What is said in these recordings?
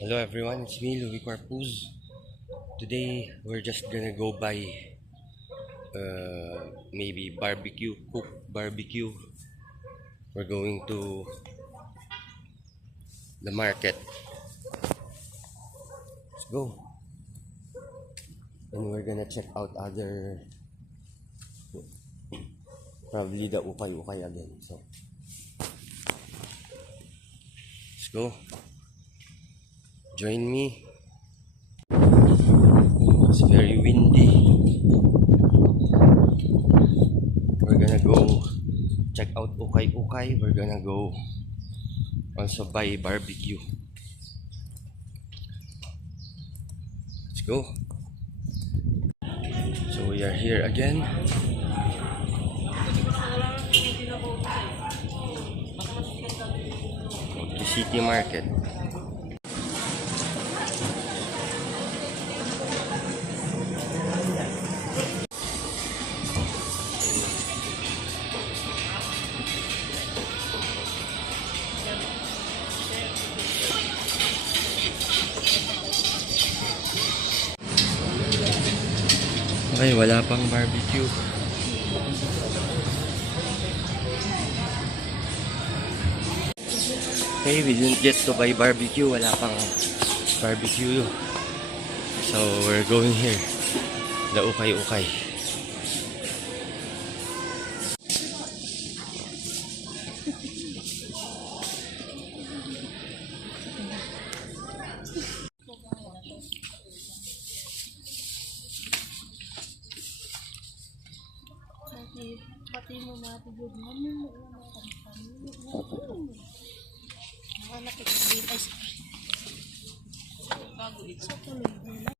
Hello everyone, it's me Louis Corpuz. Today we're just gonna go buy maybe barbecue, cook barbecue. We're going to the market. Let's go. And we're gonna check out other, probably the ukay-ukay again. So let's go. Join me. It's very windy. We're gonna go check out ukay-ukay. We're gonna go also buy barbecue. Let's go. So we are here again. To City Market. Ay, wala pang barbecue. Okay, we didn't get to buy barbecue. Wala pang barbecue. So, we're going here. The ukay-ukay. Pati mo natin yun. Anak ko din ay bago ito sa tuloy nila.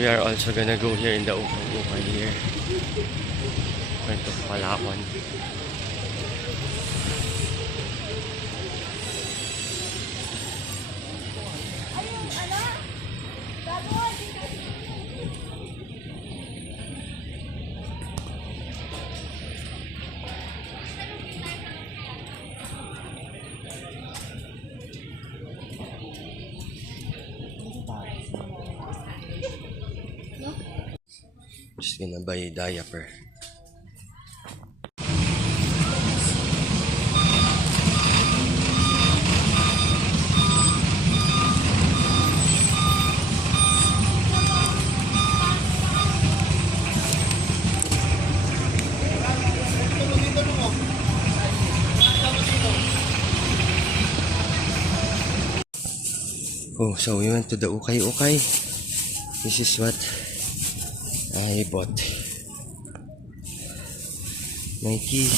We are also gonna go here in the ukay-ukay here. Front of Palawan. Just gonna buy a diaper. Oh, so we went to the ukay-ukay. This is what I bought. Nike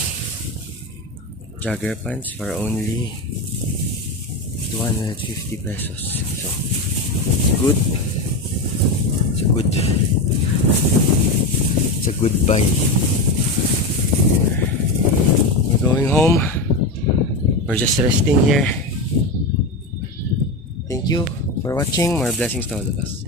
jogger pants for only 250 pesos. So it's good. It's a good buy. We're going home. We're just resting here. Thank you for watching. More blessings to all of us.